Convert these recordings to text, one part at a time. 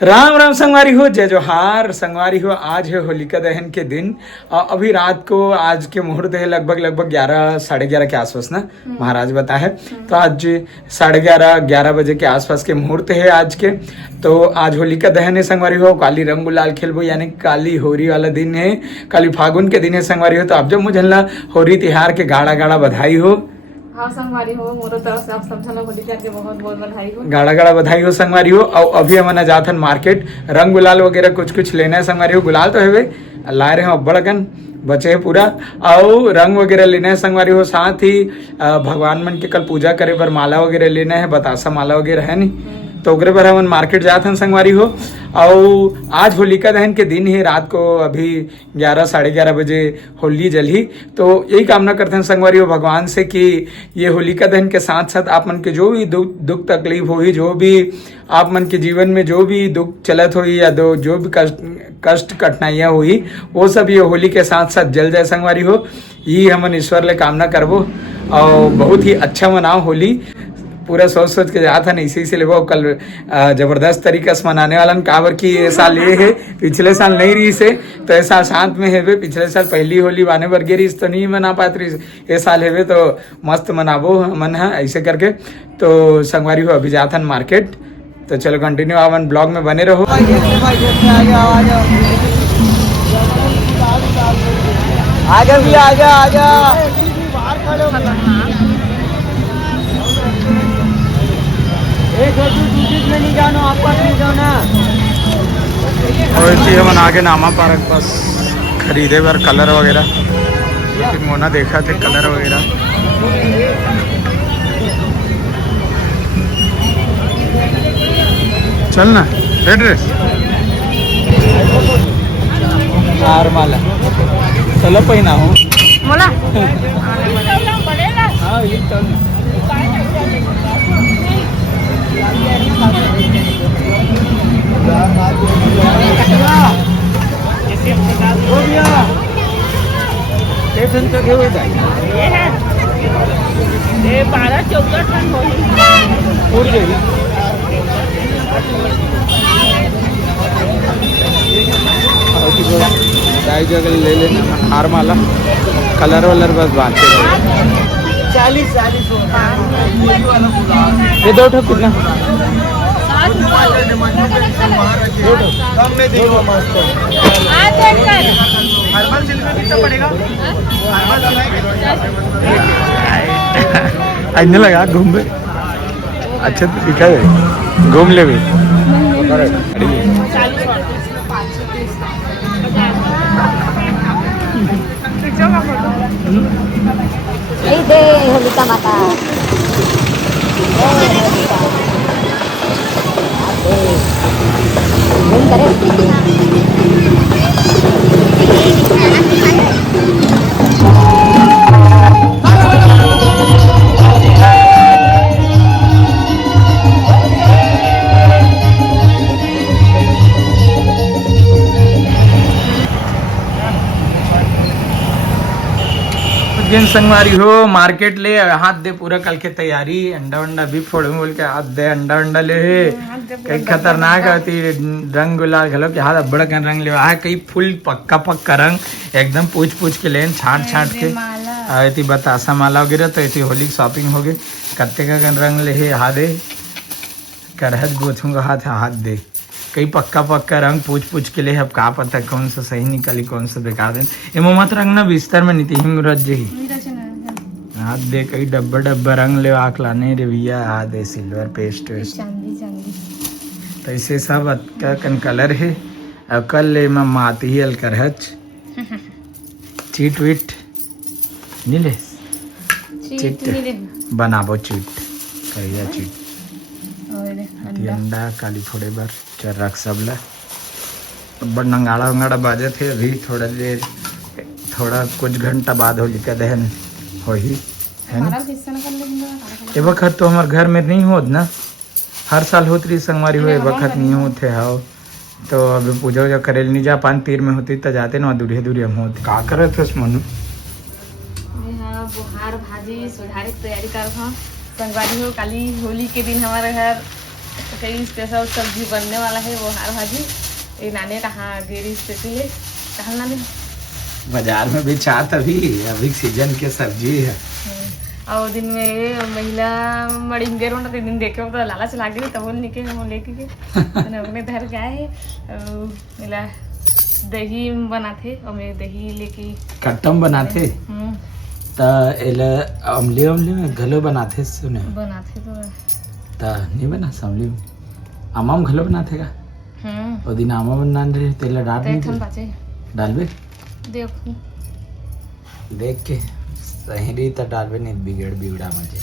राम राम संगवारी हो, जय जोहार संगवारी हो। आज है होलिका दहन के दिन। अभी रात को आज के मुहूर्त है लगभग 11 साढ़े 11 के आसपास ना महाराज बताए। तो आज 11:30 बजे के आसपास के मुहूर्त है आज के। तो आज होलिका दहन है संगवारी हो। काली रंग गुलाल खेलबो यानी काली होरी वाला दिन है, काली फागुन के दिन है संगवारी हो। तो अब जब मुझे होरी तिहार के गाड़ा गाड़ा बधाई हो। हाँ संगवारी हो, मोरो तरफ से आप सब लोग होली के बहुत बहुत बधाई हो। गाड़ा गाड़ा बधाई हो संगवारी हो। और अभी हम जाथन मार्केट रंग गुलाल वगैरह कुछ लेना है संगवारी हो। गुलाल तो है लाए रहे हैं बड़कन बचे है पूरा, और रंग वगैरह लेना है संगवारी हो। साथ ही भगवान मन के कल पूजा करे पर माला वगैरह लेना है, बतासा माला वगैरह है नहीं, तो ओकरे पर हम मार्केट जाते हैं संगवारी हो। और आज होलिका दहन के दिन ही रात को अभी 11 साढ़े 11 बजे होली जली। तो यही कामना करते हैं संगवारी हो भगवान से कि ये होलिका दहन के साथ साथ आप मन के जो भी दुख तकलीफ होगी, जो भी आप मन के जीवन में जो भी दुख चलत हुई या जो भी कष्ट कठिनाइयाँ हुई, वो सब ये होली के साथ साथ जल जाए संगवारी हो। ये हम ईश्वर ले कामना करबो और बहुत ही अच्छा मनाओ होली। पूरा सोच के जाता नहीं, इसी से लेबो कल जबरदस्त तरीका से मनाने वाला काबर की ये साल ये है, पिछले साल नहीं रही से तो ऐसा शांत में है। पिछले साल पहली होली बाने बर गिरी तो नहीं मना पात रही, ये साल है तो मस्त मनाबो मन है ऐसे करके। तो संगवारी हो अभी जाथन मार्केट। तो चलो कंटिन्यू आवन ब्लॉग में बने रहो। आजा भी आजा और इसी हम आगे नामा पार्क बस खरीदे बार कलर वगैरह, फिर मोना देखा थे कलर वगैरह। चल ना रेड ड्रेस हार माला चलो पहिना हूँ मोला हाँ ये चल ये 12-14 टन जगह ले लेना हार माला कलर वलर बस बात 40 ये दो ठो कितना कम में देंगे मस्त। हर्बल सिल्क में कितना पड़ेगा? आने लगा घूम पे अच्छा तो दिखा है, घूम ले भी दे होलिका माता दिन संगवारी हो मार्केट ले हाथ दे पूरा कल के तैयारी। अंडा वंडा भी फोड़ बोल के हाथ दे अंडा वंडा ले कई खतरनाक होती रंग गुलाल घलो के हाथ बड़ा कन रंग ले कई फुल पक्का रंग एकदम पूछ के लेन छाट के आती बतासा माला वगैरह। तो ऐसी होली की शॉपिंग हो गई। कत्ते का कन रंग ले हाथ दे करहत गोथूंगा हाथ दे कई पक्का रंग पूछ के लिए। अब का पता कौन सा सही निकली कौन सा बेकार दिन। ये मत रंग ना बिस्तर में नीति हिमरज ही हाथ दे कई डब्बा रंग ले आख लाने रे भैया हाथ दे सिल्वर पेस्ट वेस्ट तो ऐसे सब कन कलर है। कल ले माती ही अल करहच चीट वीट नीले चीट बनाबो चीट कहिया चीट अंडा काली फोड़े बार चल रख सबला बड़ नंगाड़ा बाजे थे। अभी थोड़ा देर थोड़ा कुछ घंटा बाद होलिका दहन हो ही है ना। ये वक्त तो हमारे घर में नहीं होत ना, हर साल होत रही संगवारी हो, वक्त नहीं होते हाओ। तो अभी पूजा वूजा करे नहीं जा पान तीर में होती तो जाते ना दूरिया हम होते का करे थे मनु बुहार भाजी सुधारे की तैयारी कर संगवारी हो। काली होली के दिन हमारे घर कई स्पेशल सब्जी बनने वाला है वो हार भाजी। ये नानी कहाँ गिरी स्पेशल है कहाँ नानी बाजार में भी चाट अभी सीजन के सब्जी है। और दिन में महिला मड़िंगे रोना दिन देखे तो लालच लाग गई तब निके हम लेके गए अपने घर गए मिला दही बनाते और मैं दही लेके कट्टम बनाते त एला अमली में घलो बनाते सुने बनाते तो नहीं बना समली में आमाम घलो बनाते का और दिन आमा बना रहे तेला डाल नहीं डालबे देखो देख के सही तो डालबे नहीं बिगड़ा मुझे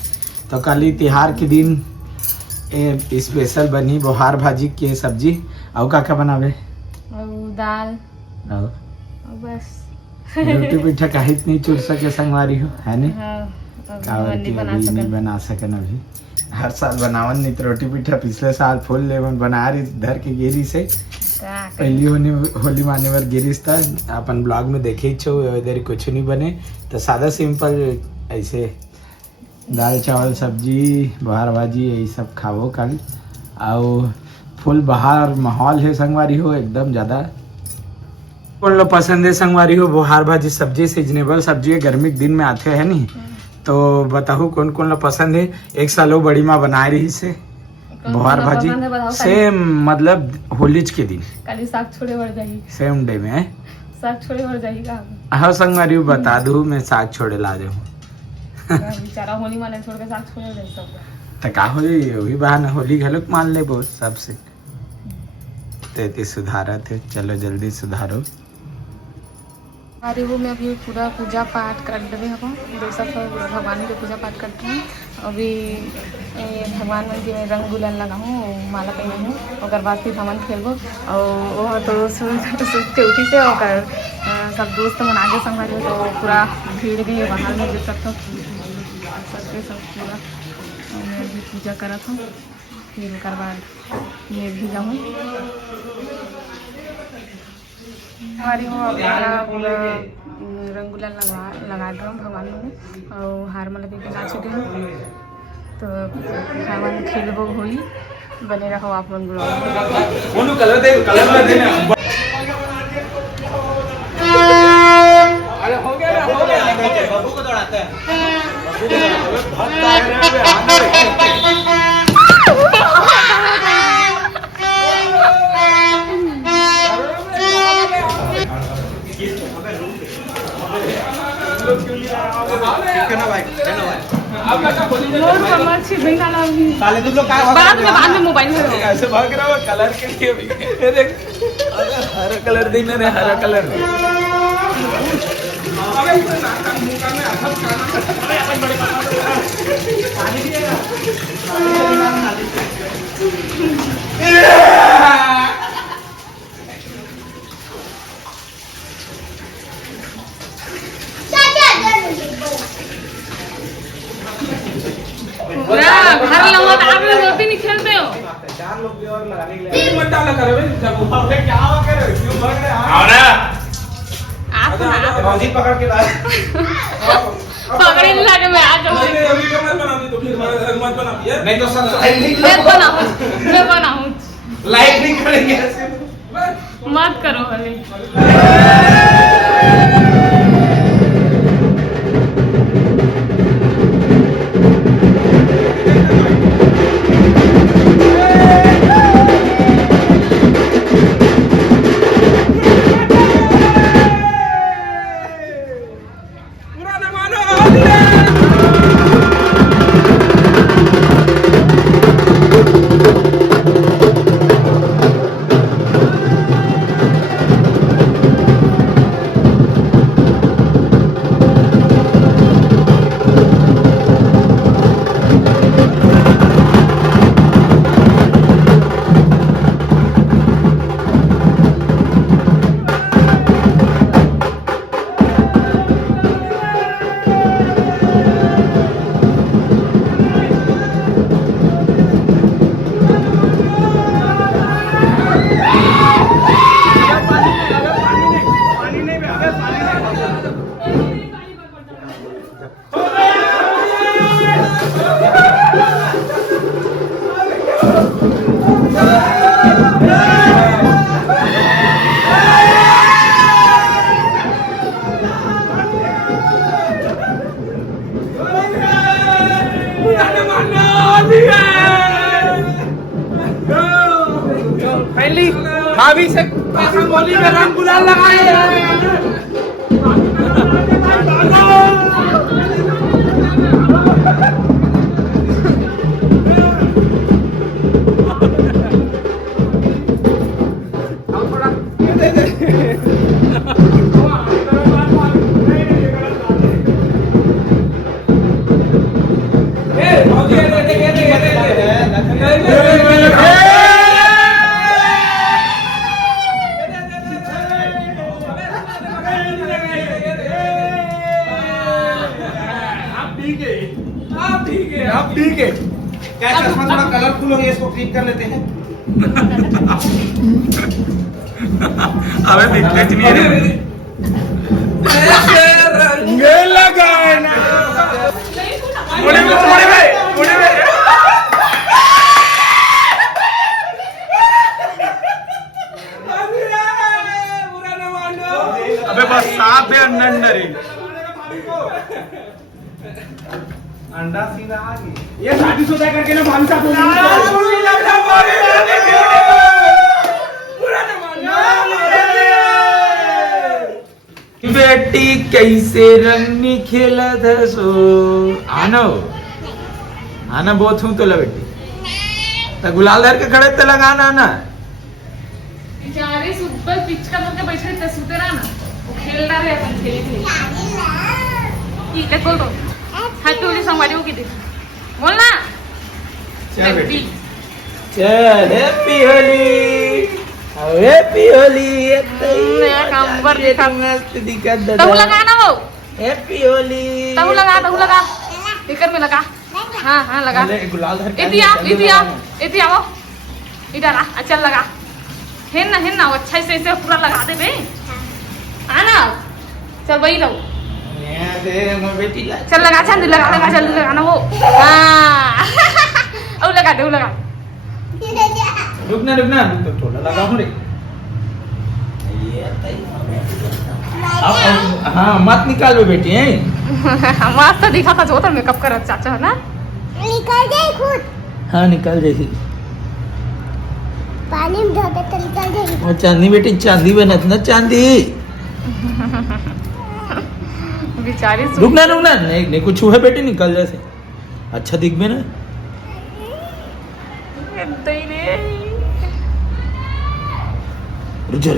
तो कल त्योहार के दिन ए स्पेशल बनी बोहार भाजी के सब्जी और का बनावे और दाल और बस रोटी पीठा काहित नहीं चुर सके संगवारी हो है नहीं नहीं बना सकन अभी हर साल बनावन नहीं तो रोटी पीठा पिछले साल फुल लेवन बना रही धर के गिरी से पहली होली माने बर गिरीस था अपन ब्लॉग में देखे छो इधर कुछ नहीं बने तो सादा सिंपल ऐसे दाल चावल सब्जी बहार भाजी यही सब खाओ कल और फुल बाहर माहौल है संगवारी हो एकदम ज़्यादा कौन लोग पसंद है संगवारी हो बहार भाजी सब्जी सीजनेबल सब्जी है गर्मी के दिन में आते हैं नहीं तो बताओ कौन कौन लोग पसंद है। एक साल बड़ी माँ बना रही से बहार भाजी सेम मतलब होलीज के दिन काली साग छोड़े बढ़ जाएगी सेम डे में साग छोड़े बढ़ जाएगी हाँ संगवारी बता दूँ मैं साग छोड़े ला दे बेचारा होली माने छोड़ के साग छोड़े जाए सब तो का होली वही बहाना होली घलोक मान ले बहुत सबसे ते सुधारा थे चलो जल्दी सुधारो। अरे वो मैं अभी पूरा पूजा पाठ कर रहे हूँ दोस्तों भगवान के पूजा पाठ करते हैं अभी भगवान में जी रंग गुलाल लगाऊँ माला पहनी हूँ और बाद फिर हमन खेलबो और वो तो चौथी से और सब दोस्त मना के संभाल तो पूरा भीड़ भी है बाहर में देख सकता हूँ सबके सब पूरा मैं अभी पूजा करा था फिर उसके बाद मैं भी जाऊँ हमारी वो अपना पूरा रंग गुलाल लगा रहा हूँ भगवान में और हार माला भी बना चुके हैं तो भगवान खेलबो होली बने रहो आप मन ब्लॉग कलर दे अरे हो गया बाबू को दौड़ाते हैं बाद में मोबाइल में ऐसे भाग रहा हो कलर के लिए भी देख हरा कलर देना रे हरा कलर घर लगा आप लोग रोटी नहीं खेलते हो चार लोग भी और लगाने के लिए मत डाला करो बे क्या हो कर क्यों भाग रहे आओ ना आप बाजी पकड़ के लाए पकड़े नहीं लाके मैं आ जाऊं नहीं अभी का मत बनाती तो फिर मत बना यार नहीं तो सब मैं बनाऊं लाइक नहीं करेंगे ऐसे मत करो हले फाइनली भाभी से होली में रंग गुलाल लगाए। अब ठीक है क्या चश्मा थोड़ा कलरफुल हो गया, इसको क्लीन कर लेते हैं। अबे दिक्कत नहीं है रंग लगाना मुड़े में अबे बस साफ है अंडर अंडा सीधा आ गई। ये शादीशुदा करके ना भाभी साहब बेटी कैसे रंग खेला था सो आना आना बहुत हूँ तो ला बेटी तो गुलाल धर के खड़े तो लगाना ना बेचारे सुपर पिचका करके बैठे थे सुते रहा ना वो खेल रहा है अपन खेली ठीक है बोल दो हैप्पी होली संगवारी हो किती बोल ना चल बेटी चल हैप्पी होली नया कंबर दिखा मस्त दिखत दादा तहु लगा ना वो हैप्पी होली तहु लगा स्पीकर में लगा हाँ हाँ लगा गुलाल धर इतिया वो इधर आ चल लगा है ना अच्छा से ऐसे पूरा लगा दे बे आना चल वही रहो चल लगा जल्दी लगा जल्दी लगाना वो हाँ अब लगा दे लगा रुकना तो थोड़ा लगा हूँ रे हाँ मत निकाल लो बेटी है मस्त दिखा था जो तो मेकअप कर चाचा है ना निकल जाए खुद। हाँ निकाल जाएगी पानी में धोते तो निकल जाएगी। वो चांदी बेटी चांदी बनत ना चांदी बेचारी रुकना नहीं कुछ है बेटी निकल जैसे अच्छा दिख में ना रुक जा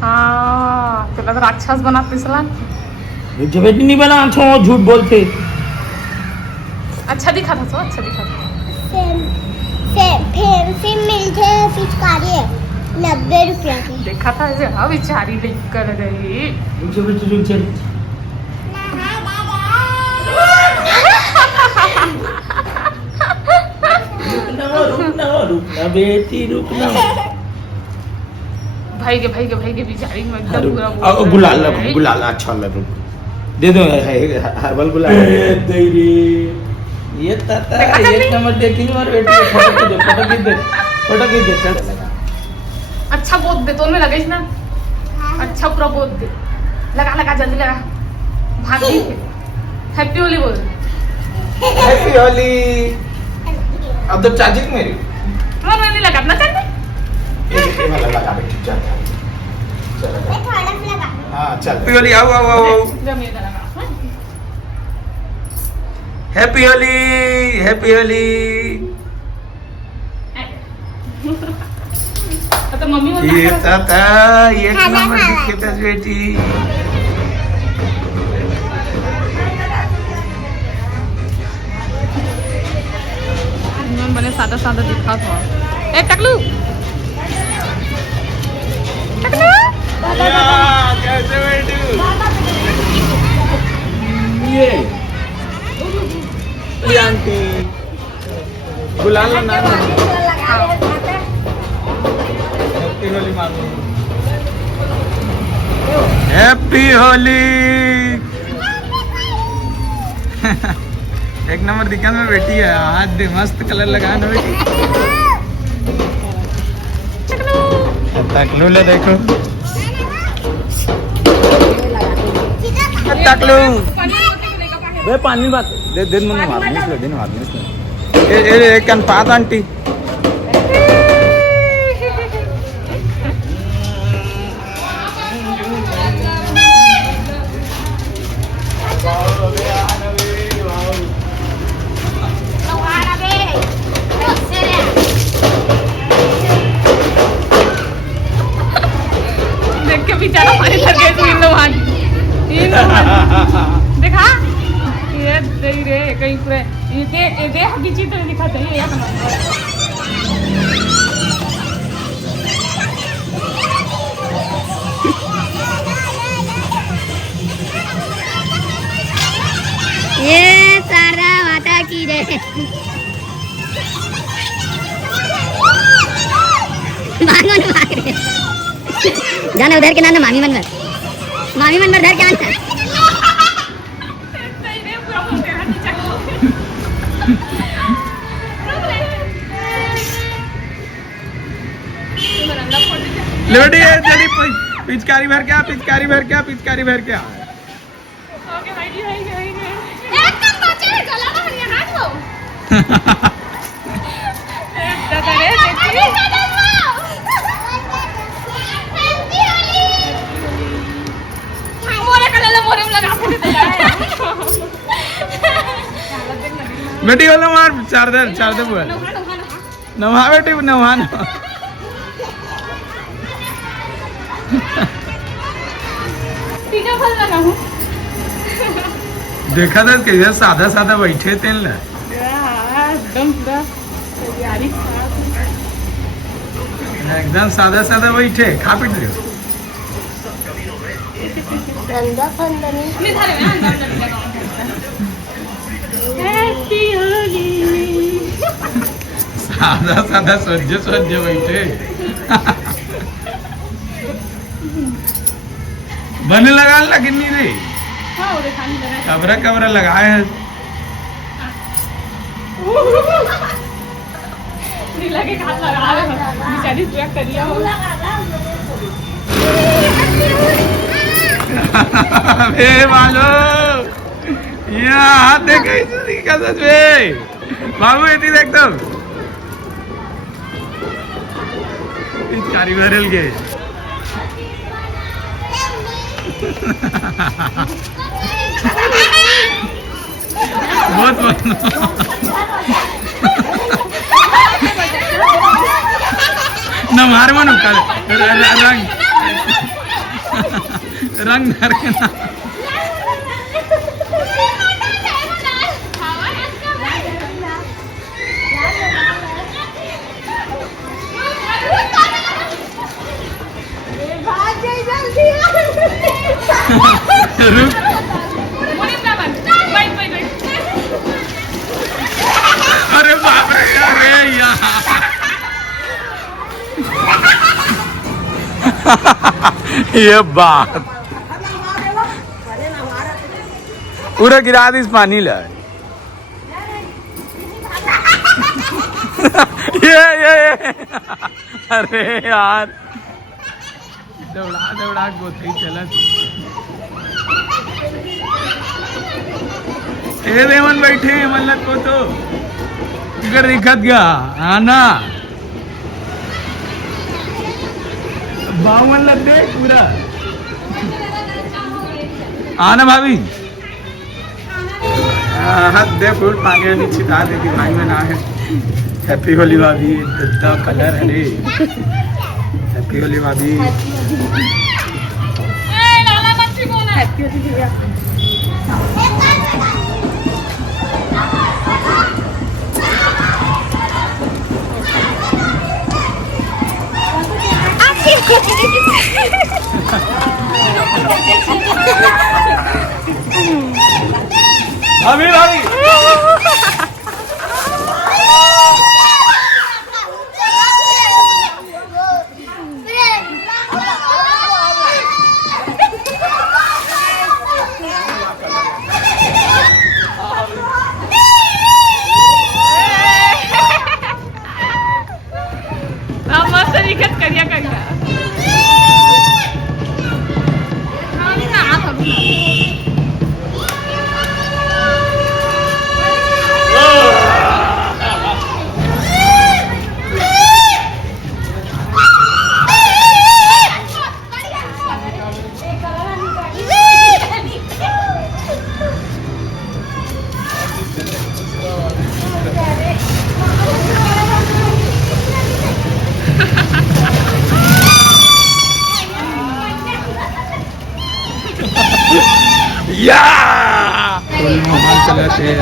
हाँ चला तो राक्षस बना पिछला रुक जा बेटी नहीं बना छो झूठ बोलते अच्छा दिखा था तो अच्छा दिखा था फैंसी मिलते पिचकारी है 90 रुपया की। देखा था ऐसे हाँ बेचारी देख कर गई रुक जा बेटी रुक जा रुकना बेटी रुकना भाई के बेचारी में एकदम पूरा गुलाल अच्छा लग दे दो हर्बल गुलाल ये ताता एक नंबर देखी और बेटी फोटो खींच दे अच्छा बोल दे तो में लगे ना अच्छा पूरा बोल दे लगा जल्दी लगा भाभी हैप्पी होली बोल हैप्पी होली अब तो चार्जिंग मेरी मन में नहीं लगा ना चल ये वाला लगा बेटी चल मैं थोड़ा सा लगा। हां चल हैप्पी होली आओ जब ये लगा हैप्पी होली तो मम्मी बोल ये ताता एक नंबर दिखे था बेटी बने सादा दिखा था ए टकलू कैसे बेटी ये आंटी गुलाल ना हैप्पी होली एक नंबर दिखा में बेटी है हाथ दे मस्त कलर लगा ना बेटी टकलू ले देखो टकलू बे पानी बात दे दिन मन मारने दिन ए कन पात आंटी ये सारा माता की जय। मांगो भाग रहे जाना उधर के ना मामी मन पर धर के आना। लोडी है जल्दी पिचकारी भर के आ, पिचकारी भर के आ, पिचकारी भर के आ। बेटी बोलो मार चार दे बुआ नवा बेटी नवा देखा था कैसे सादा सादा बैठे थे एकदम पूरा तैयारी एकदम सादा सादा बैठे खा पीट रहे सादा सादा सज्ज बैठे बन लगा लगिन नहीं रे कबरा लगाए हैं लगे हाथ लगा रहे हो बेचारी पूरा करिया हो अबे बालो यहाँ हाथ देखे का सच में बाबू इतनी देख दो पिचकारी भरल के बहुत न मार मनु रंग धर के ना अरे बाप रे अरे ये बात पूरा गिरा दी इस पानी ला ये अरे यार दौड़ा गोथई चलत ए देवन बैठे मल्लत को तो इधर दिखत गया आना बावन लग दे पूरा आना भाभी हाथ दे फूल पानी में छिटा दे भाई में ना है हैप्पी होली भाभी इतना कलर है रे हैप्पी होली भाभी अभी भाभी मस्त दिखत करिया करिया या फुल मोहन कलर से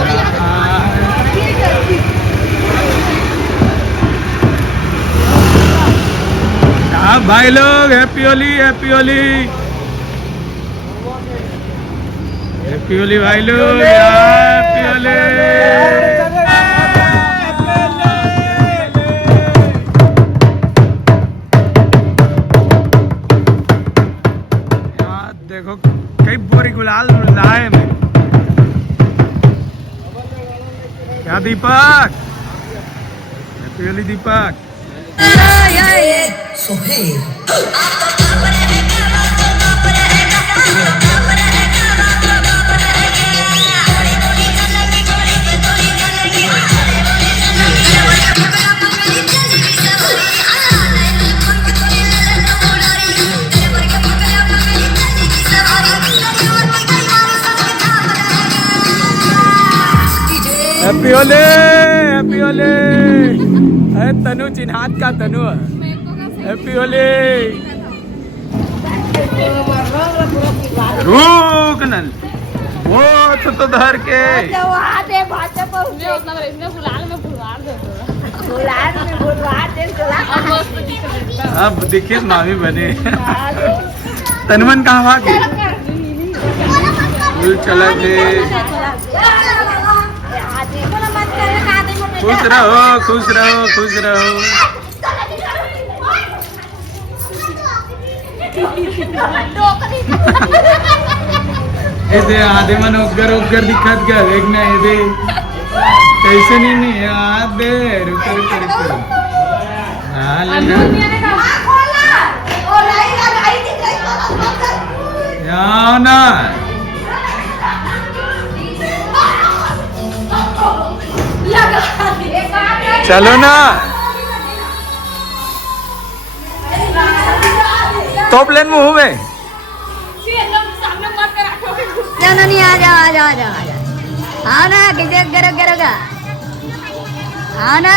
सब भाई लोग happy Holi, happy Holi, happy Holi भाई लोग, हैप्पी होली। यार देखो कई बोरी गुलाल लाए मैं। क्या Deepak, happy Holi Deepak. Happy Holi, happy Holi. अरे तनु चिन्हात का तनु, हैप्पी होली। रुक नल, वो तो धर के अब देखिए मामी बने। तनमन कहाँ भागे, चला गए। खुश रहो, खुश रहो, खुश रहो। ऐसे आधे मन उग्गर उग्गर दिखत क्या देखना है दे कैसे नहीं याद दे। रुको रुको रुको, हाँ लेना यहाँ ना। चलो ना, तो प्लेन मुंह में जाना नहीं, आ जाओ आ जाओ आ जाओ आ जाओ। हाँ ना, किसे करो करोगा। हाँ ना,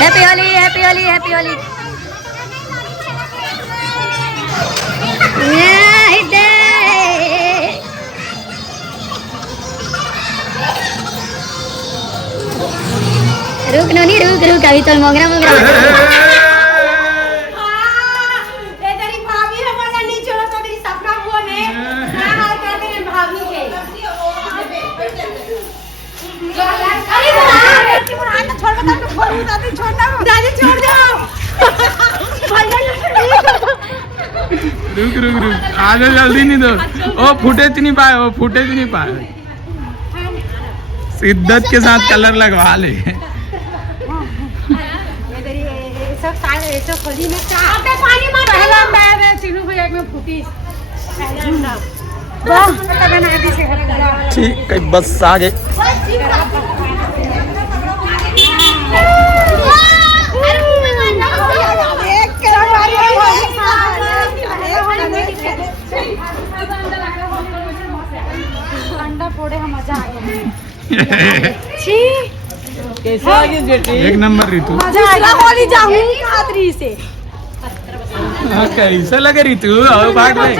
happy Holi, happy Holi, happy Holi. रुक नोनी, रुक रुक, अभी तो मोगरा मोगरा। तेरी भाभी है बोला नहीं छोड़ो तो तेरी सपना हुआ ने क्या हाल कर तेरी भाभी के। अरे बुरा तो छोड़ बता, तो छोड़ दादी छोड़ना, दादी छोड़ दो रुक रुक रुक, आगे जल्दी नहीं दो। ओ फुटेज नहीं पाए, वो फुटेज नहीं पाए। शिद्दत के साथ कलर लगवा ले। ठीक है बस आगे। अंडा फोड़े हम मजा आ गया। कैसे आ गई बेटी? एक नंबर ऋतु। दूसरा होली जाऊंगी खातरी से। हाँ, कैसे लगे ऋतु? अब भाग गए,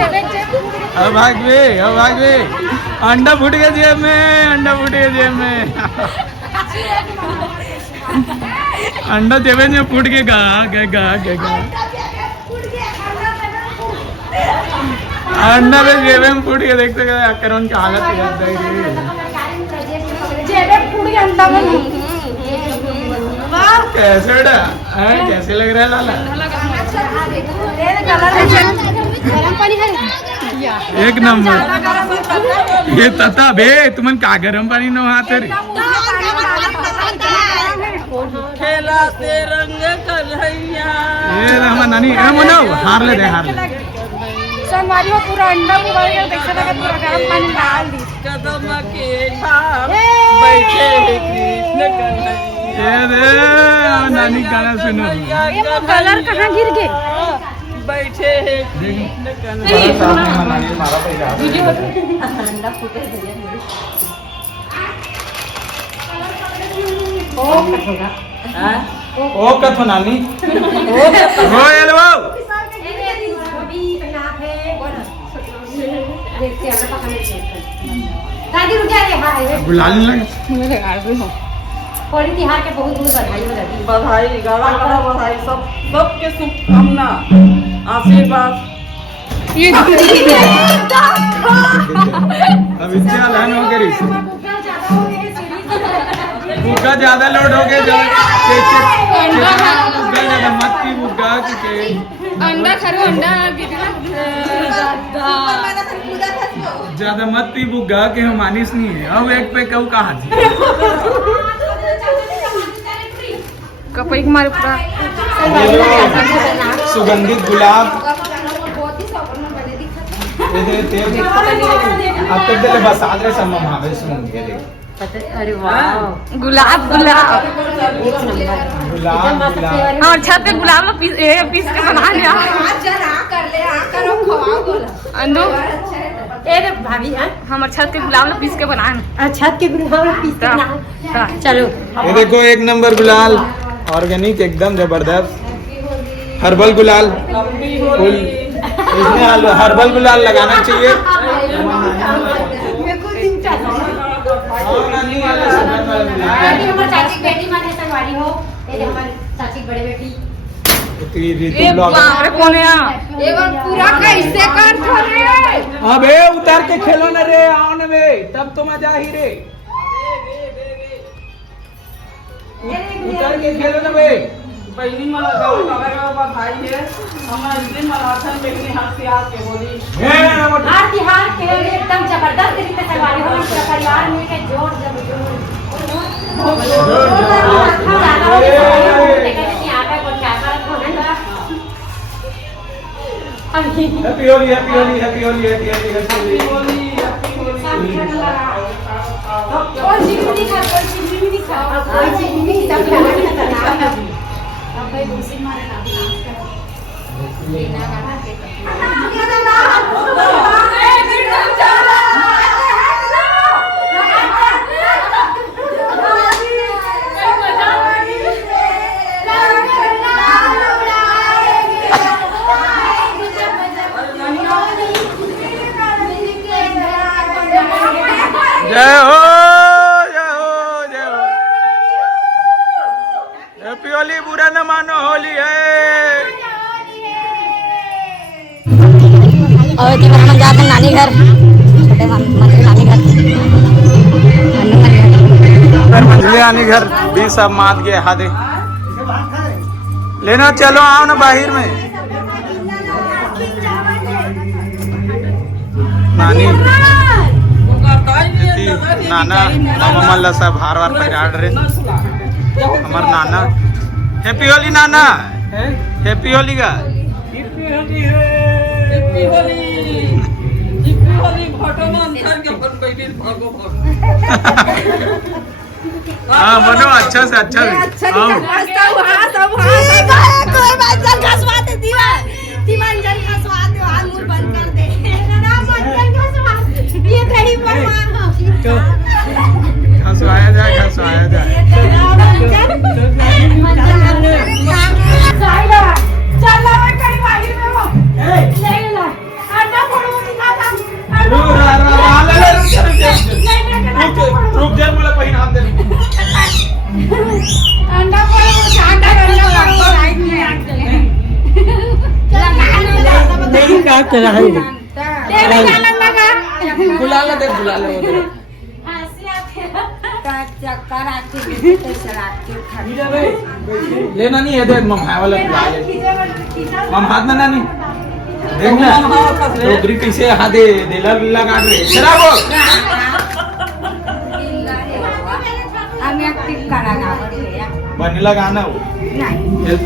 अब भाग गए, अब भाग गए। अंडा फूट गया जेब में, अंडा फूट गया जेब में। अंडा जेब में फूट के गा गा गा गा गा। अंडा में जेब में फूट के देखते करोन की हालत हो जाता है। कैसे डा? कैसे लग रहा है लाला? एक नंबर। ये तता बे तुमन का गरम पानी न हाथ रे खेलाते रंग कन्हैया। ये रहमा नानी ए मनो हार ले दे, हार ले। संगवारी में पूरा अंडा उबाल के देखते लगा पूरा गरम पानी डाल दी। कदम के छाप बैठे कृष्ण कन्हैया। ये दे नानी गाना सुनो। ये वो कलर कहाँ गिर गए? बैठे कृष्ण कन्हैया। ओ कथो नानी ओ एलवो दादी रुक जा रे। त्योहार है गुलाल नहीं लगा होली त्योहार के बहुत बहुत बधाई हो दादी बधाई गाड़ा गाड़ा बधाई सबके शुभकामना आशीर्वाद। अब इससे अलहन हो गई, बुग्गा ज्यादा लोड हो गया, बुग्गा ज्यादा मत की बुग्गा के अंडा खरो अंडा ज्यादा मत पी बुग्गा के हम मानिस नहीं है। अब एक पे कहू कहा कपई मारे पूरा सुगंधित गुलाब अब तक दिले बस आदरे सब महावे सुन के देख अरे वाह गुलाब गुलाब गुलाब गुलाब और छत पे गुलाब में पीस के बना लिया अंदो भाभी है हमारे छत के गुलाब में पीस के बनाए छत के गुलाब पीस के चलो ये देखो एक नंबर गुलाल ऑर्गेनिक एकदम जबरदस्त हर्बल गुलाल फुल इसमें हर्बल गुलाल लगाना चाहिए। हमारी चाची की बेटी माने संगवारी हो ये हमारी चाची की बड़ी बेटी बाप रे कौन है पूरा कैसे कर थोड़े अबे उतार के खेलो न रे, आओ न बे, तब तो मजा ही रे। उतार के खेलो न बे। बहनी मला जाओ लगा बधाई है हमारा दिन मराठन बेगनी हाथी आके बोली आरती हार के एकदम जबरदस्त तरीके से वाली हो पूरा परिवार मिलके जोर जब happy Holi happy Holi happy Holi happy Holi happy Holi. जय हो जय हो जय हो हैप्पी होली, बुरा न मानो होली है। और जी हम जाते हैं नानी घर, छोटे मंदिर नानी घर, मंदिर नानी घर भी सब मात गए हादे लेना। चलो आओ ना बाहर में नानी नाना मामा मल्ला सब हार वार पकड़ रहे हमार नाना। हैप्पी होली नाना, हैप्पी होली का हाँ बनो अच्छा से अच्छा से आओ। खसवाया जाए खसवाया जाए। रुक जा मला पहिन हाथ दे अंडा नहीं क्या चला है गुलाल दे गुलाल लेना नहीं है देख मम वाला गुलाल मम हाथ ना नानी देखना डोगरी कैसे हाथ दे देला बिल्ला काट रहे चला बोल बनीला गाना हो हेल्थ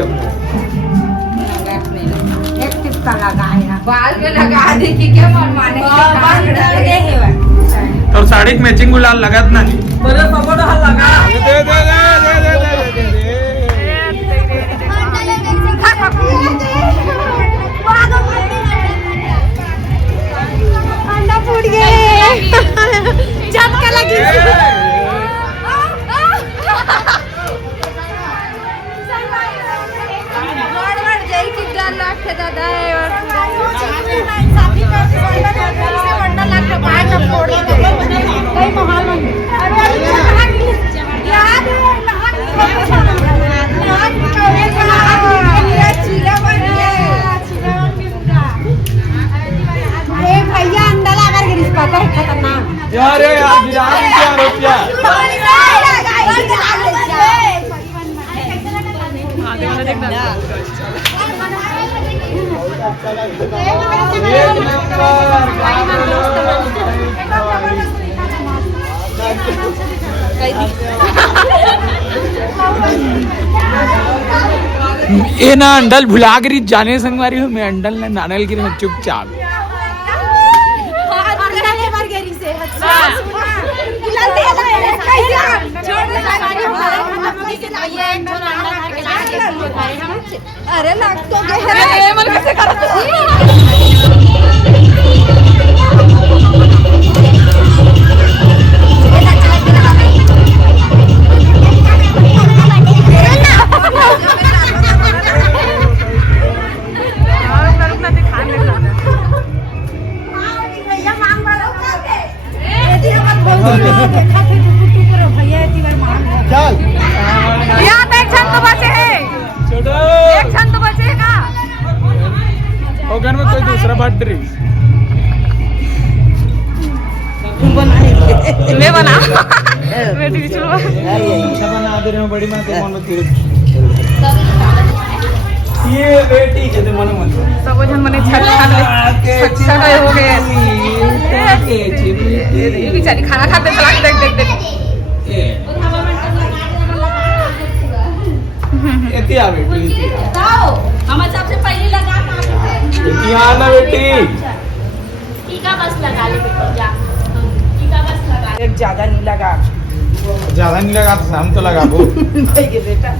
बाल में लगा दे कि क्या मनमाने तो साड़ी मैचिंग गुलाल लगत ना नहीं मेरे पापा तो हल लगा दे दे दे दे दे दे अंडा फूट गए झटका लगी दादा है ये ना अंडल भुला गिरी जाने संगवारी हो, मैं अंडल ने नानल गिरी में चुपचाप अरे लाग तो में कोई दूसरा बाटरी मैं बना बेटी चलो बना दे रहे हो बड़ी मां ये बेटी के मन मन सब जन मने छट हो गए ये बेचारी खाना खाते चला देख देख देख एती आ बेटी हमारे सबसे पहले लगा बेटी आ ना बेटी टीका बस लगा ले बेटी जा टीका बस लगा एक ज्यादा नहीं लगा ज्यादा नहीं लगा तो हम तो लगा वो बेटा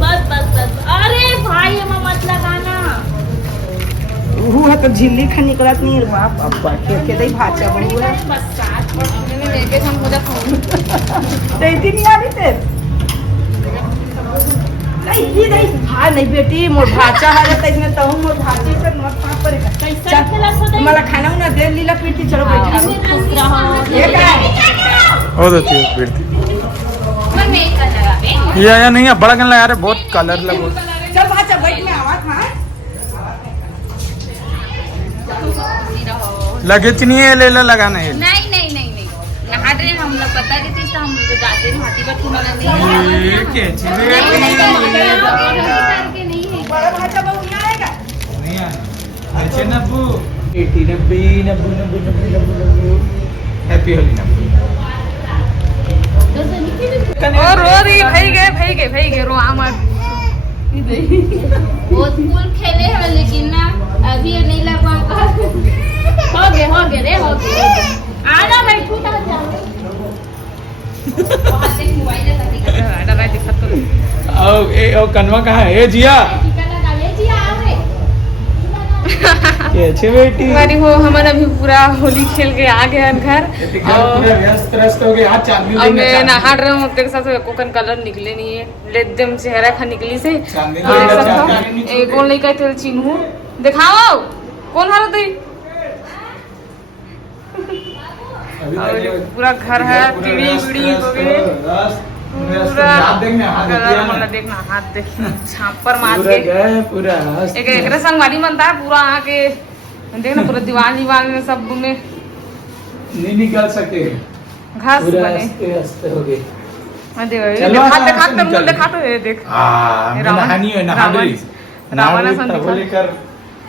बस बस बस अरे भाई हम मत लगाना वो है तो झिल्ली खा निकलत नहीं बाप अब के दई भाचा बहु है बस साथ मैंने लेके हम हो जा दैती नहीं आ रही थे नहीं नहीं भा नहीं बेटी मोर भाचा है त इसमें तो मोर भाची से नोट पाप पर कैसे खेला सो दे मला खाना ना दे लीला पीटी चलो बैठी खुश रहो ये का हो जाती है बेटी मैं मेकअप लगा बे या नहीं है बड़ा गन लगा रहे बहुत कलर लगो चल भाचा बैठ में आवा हां लगे नहीं है ले ले लगाना है नहीं नहीं नहीं नहीं नहा रहे हम लोग पता नहीं थी हम लोग जाते नहीं हाथी पर तुम्हारा नहीं ये के नहीं है बड़ा भाचा बहु नहीं आएगा नहीं है अच्छे नब्बू 80 नब्बू हैप्पी होली नब्बू और रो रही भई गए रो आमर बहुत फूल खेले हैं लेकिन ना अभी नहीं लगा हो गए रे हो गए आना मैं छूटा जाओ बहुत देख मोबाइल है डरा दिखत तो ओ कनवा कहाँ है ए जिया टीका लगा ले जी आ रे ये अच्छे बेटी हमारी हो हमारा अभी पूरा होली खेल के आ गया घर पूरा व्यस्त हो गया आज चांदनी अब मैं नहा रहा हूँ तेरे साथ कोकन कलर निकले नहीं है एकदम चेहरा खा निकली से चांदनी और लेकर सब चांदनी नहीं छोड़े। कौन लेकर तेरे चिन्हू दिखाओ कौन हालत है अभी और तक पूरा घर है कीड़ी वीड़ी हो गए पूरा कलर वाला देखना हाथ देख छापर मार के पूरा एक संग वाली बनता है पूरा आके देखना पूरा दीवार में सब में नहीं निकल सके घास पूरा बने हंसते हंसते हो गए मैं चलो, देखा निकल मुंह गए। देखा तो ये देख हाँ नहानी है नहा रावण- रही रावण नहा ऐसा रही, तब दिखा। लेकर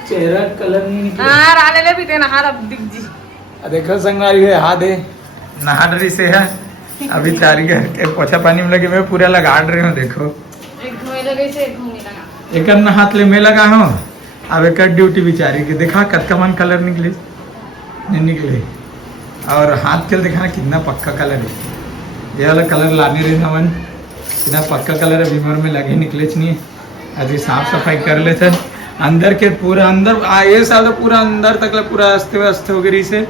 चेहरा कलर नहीं निकला हाँ राले ले भी तेना हाथ अब दिख जी देखो संगवारी है हाथ है नहा रही से है अभी चारी के पोछा पानी में लगे मैं पूरा लगा रही हूँ देखो एक घूमे लगे से एक घूमे लगा एक अन्ना हाथ ले मैं लगा हूँ अब एक ड्यूटी बिचारी के देखा कत्का मन कलर निकले नहीं निकले और हाथ के दिखाना कितना पक्का कलर है ये वाला कलर लाने रहे मन कितना पक्का कलर है बीमार में लगे निकले नहीं अभी साफ सफाई कर लेते अंदर के पूरा अंदर ये साल तो पूरा अंदर तक पूरा अस्त व्यस्त हो गई से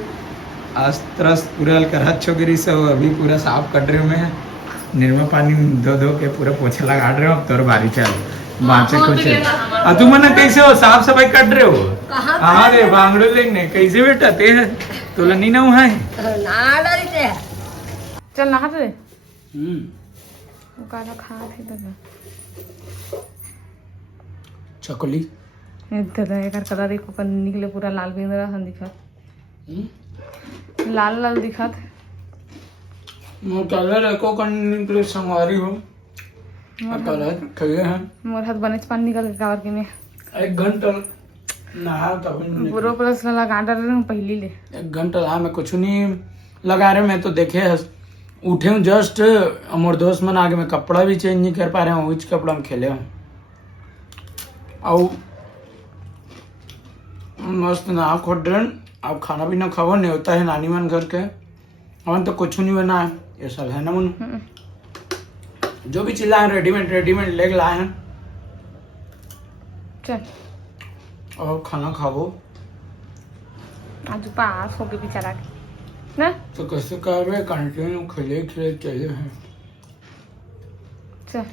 अस्त पूरा करहच हो गई से अभी पूरा साफ कर रहे हैं निर्मा पानी धो धो के पूरा पोछा लगा रहे हो अब तोर बारी चल बाँचे कुछ तू मना कैसे हो साफ सफाई कर रहे हो हाँ रे बांगड़ो लेने कैसे बेटा ते तोला नहीं ना है चल नहा रे वो काला खा थे तो चकोली इधर एकर कलर एक ऊपर निकले पूरा लाल बिंदरा सन दिखत लाल लाल दिखत कलर एको कन निकले संगवारी हो कलर कहिए हैं मोर हाथ बनेच पानी निकल के कावर के में 1 घंटा नहा तब पूरा प्लस लगा डाल रहे हूँ पहली ले 1 घंटा नहा मैं कुछ नहीं लगा रहे मैं तो देखे उठे हूँ जस्ट मोर दोस्त मन आगे मैं कपड़ा भी चेंज नहीं कर पा रहे हूँ उस कपड़ा में खेले हूँ और मस्त नहा खोट रहे अब खाना पीना खाओ नहीं होता है नानी मन घर के हमन तो कुछ नहीं बना है ये सब है ना मन जो भी चिल्लाए रेडीमेड लेके लाए हैं चल और खाना खाओ आज पास हो गए बेचारा के ना तो कैसे कर रहे कंटिन्यू खेले चले हैं चल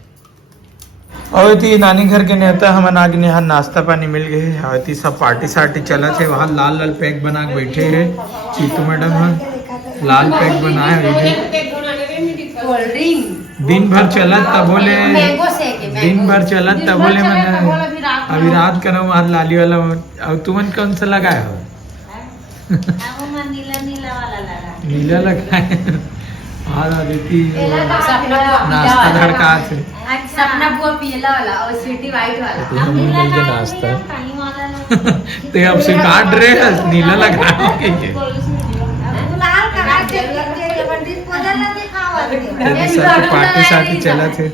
और थी नानी घर के नेता हमन आगे यहाँ नाश्ता पानी मिल गए और थी सब पार्टी सार्टी चला थे वहाँ लाल लाल पैक बना के बैठे हैं चीतू मैडम हम लाल पैक बनाए हुए दिन भर चला तब बोले मैंने अभी रात करो वहाँ लाली वाला और तुमन कौन सा लगाए हो नीला लगाए हाँ अदिति नाश्ता धड़का थे सपना बुआ पीला वाला और स्वीटी वाइट वाला नाश्ता ते अब से काट रहे हैं नीला लगाओगे ये लाल करा के पंडित को जल्दी खावा पार्टी सार्टी चला थे